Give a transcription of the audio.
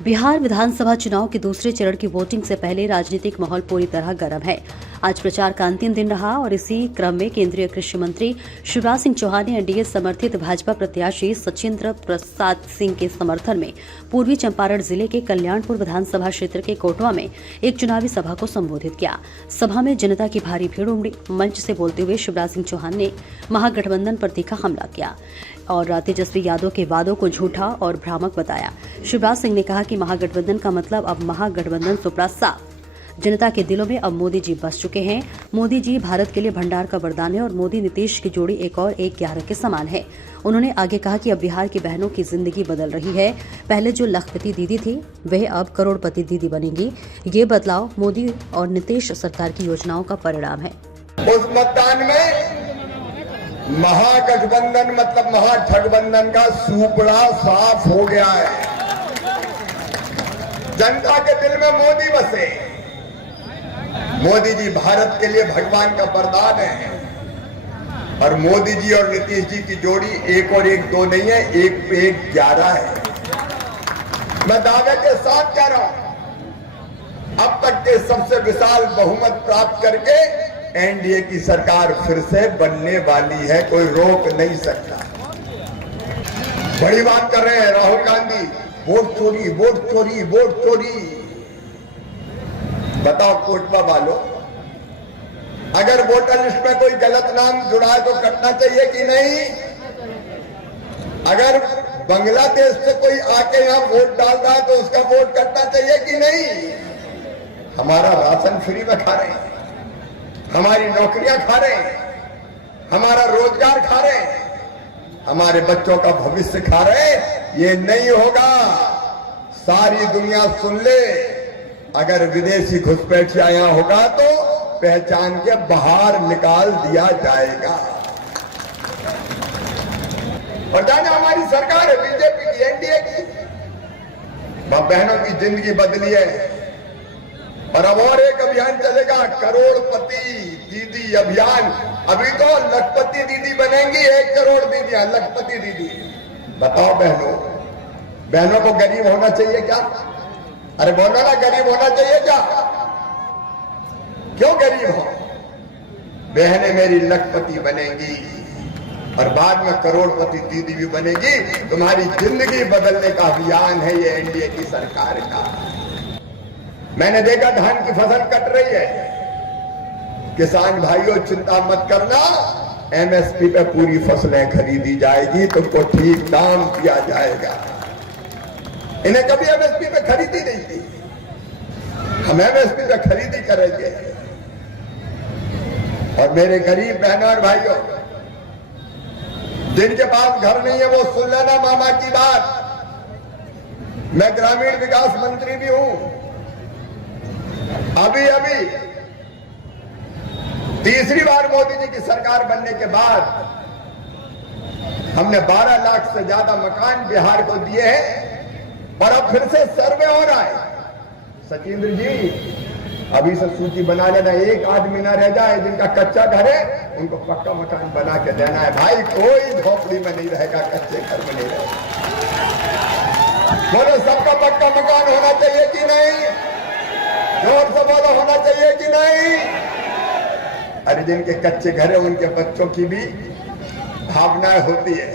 बिहार विधानसभा चुनाव के दूसरे चरण की वोटिंग से पहले राजनीतिक माहौल पूरी तरह गर्म है। आज प्रचार का अंतिम दिन रहा और इसी क्रम में केंद्रीय कृषि मंत्री शिवराज सिंह चौहान ने एनडीए समर्थित भाजपा प्रत्याशी सचिंद्र प्रसाद सिंह के समर्थन में पूर्वी चंपारण जिले के कल्याणपुर विधानसभा क्षेत्र के कोटवा में एक चुनावी सभा को संबोधित किया। सभा में जनता की भारी भीड़ उमड़ी। मंच से बोलते हुए शिवराज सिंह चौहान ने महागठबंधन पर तीखा हमला किया और तेजस्वी यादव के वादों को झूठा और भ्रामक बताया। शिवराज सिंह ने कहा कि महागठबंधन का मतलब अब महागठबंधन सुपड़ा साफ। जनता के दिलों में अब मोदी जी बस चुके हैं। मोदी जी भारत के लिए भंडार का वरदान है और मोदी नीतीश की जोड़ी एक और 1-11 के समान है। उन्होंने आगे कहा कि अब बिहार की बहनों की जिंदगी बदल रही है। पहले जो लखपति दीदी थी वह अब करोड़पति दीदी बनेंगी। ये बदलाव मोदी और नीतीश सरकार की योजनाओं का परिणाम है। उस मतदान में महागठबंधन मतलब महाठगबंधन का सुपड़ा साफ हो गया है। जनता के दिल में मोदी बसे। मोदी जी भारत के लिए भगवान का वरदान है और मोदी जी और नीतीश जी की जोड़ी 1 और 1 2 नहीं है, 1 पे 1 11 है। मैं दावे के साथ कह रहा हूं, अब तक के सबसे विशाल बहुमत प्राप्त करके एनडीए की सरकार फिर से बनने वाली है। कोई रोक नहीं सकता। बड़ी बात कर रहे हैं राहुल गांधी, वोट चोरी, वोट चोरी, वोट चोरी। बताओ कोटवा वालों, अगर वोटर लिस्ट में कोई गलत नाम जुड़ा है तो कटना चाहिए कि नहीं? अगर बांग्लादेश से कोई आके यहां वोट डाल रहा है तो उसका वोट कटना चाहिए कि नहीं? हमारा राशन फ्री में खा रहे हैं, हमारी नौकरियां खा रहे हैं, हमारा रोजगार खा रहे हैं, हमारे बच्चों का भविष्य खा रहे हैं। ये नहीं होगा। सारी दुनिया सुन ले, अगर विदेशी घुसपैठिया यहां होगा तो पहचान के बाहर निकाल दिया जाएगा। और जाने हमारी सरकार है बीजेपी की, एनडीए की, बहनों की जिंदगी बदली है। और अब और एक अभियान चलेगा, करोड़पति दीदी अभियान। अभी तो लखपति दीदी बनेंगी, 1 करोड़ दीदियां लखपति दीदी। बताओ बहनों, बहनों को गरीब होना चाहिए क्या? अरे बोलो ना, गरीब होना चाहिए क्या? क्यों गरीब हो? बहनें मेरी लखपति बनेंगी और बाद में करोड़पति दीदी भी बनेगी। तुम्हारी जिंदगी बदलने का अभियान है ये एनडीए की सरकार का। मैंने देखा धान की फसल कट रही है। किसान भाइयों चिंता मत करना, एमएसपी पे पूरी फसलें खरीदी जाएगी, तुमको ठीक दाम दिया जाएगा। इन्हें कभी एमएसपी पे खरीदी नहीं थी, हम एमएसपी पे खरीदी करेंगे। और मेरे गरीब बहनों और भाइयों, जिनके पास घर नहीं है वो सुन लेना मामा की बात। मैं ग्रामीण विकास मंत्री भी हूं। अभी तीसरी बार मोदी जी की सरकार बनने के बाद हमने 12 लाख से ज्यादा मकान बिहार को दिए हैं और अब फिर से सर्वे हो रहा है। सचिंद्र जी, अभी से सूची बना लेना, एक आदमी ना रह जाए जिनका कच्चा घर है, उनको पक्का मकान बना के देना है। भाई कोई झोपड़ी में नहीं रहेगा, कच्चे घर में नहीं रहेगा। बोलो, सबका पक्का मकान होना चाहिए कि नहीं? जोर से बोलो, होना चाहिए कि नहीं? अरे जिनके कच्चे घर है उनके बच्चों की भी भावनाएं होती है।